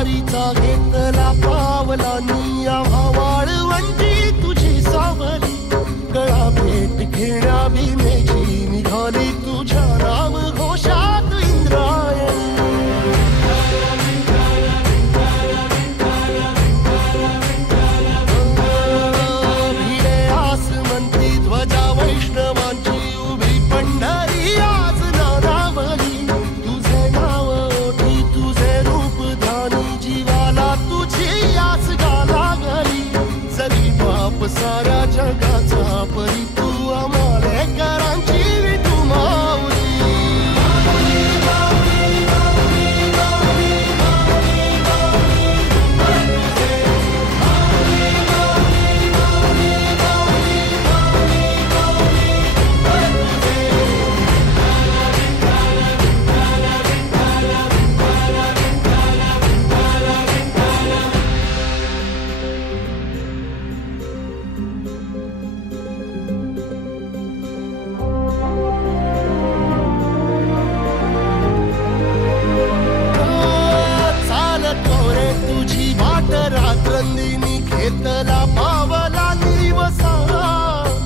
वारीचा घेतला पावलांनी आम्हा वाळवंटी तुझी सावली गळा भेट घेण्या भीमेची निघाली तुझ्या नाम घोषात इंद्रायणी भिडे आसमंती ध्वजा वैष्णवांची उभी पंढरी आज नानावली तुझे नाव ओठी तुझे रूप ध्यानी जीवाला तुझी आस गाला गली जरी बाप साऱ्या जगाचा परी तू आमालेकरांची विठू माऊली रात्रंदिनी घेतला पावला निवसा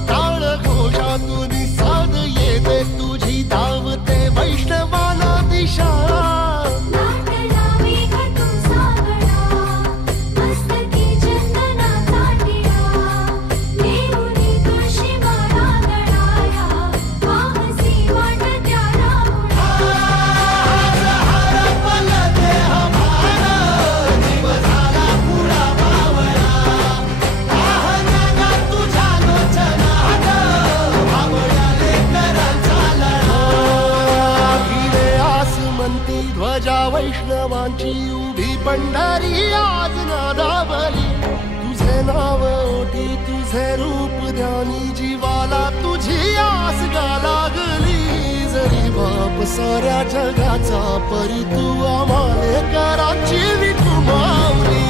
टाळ घोषातून साध येते तुझी धावते वैष्णवाला दिशा ध्वजा वैष्णवांची उभी पंढरी आज नादावली तुझे नाव ओठी तुझे रूप ध्यानी जीवाला तुझी आस गा लागली जरी बाप साऱ्या जगाचा परी तू आमालेकरांची विठू माऊली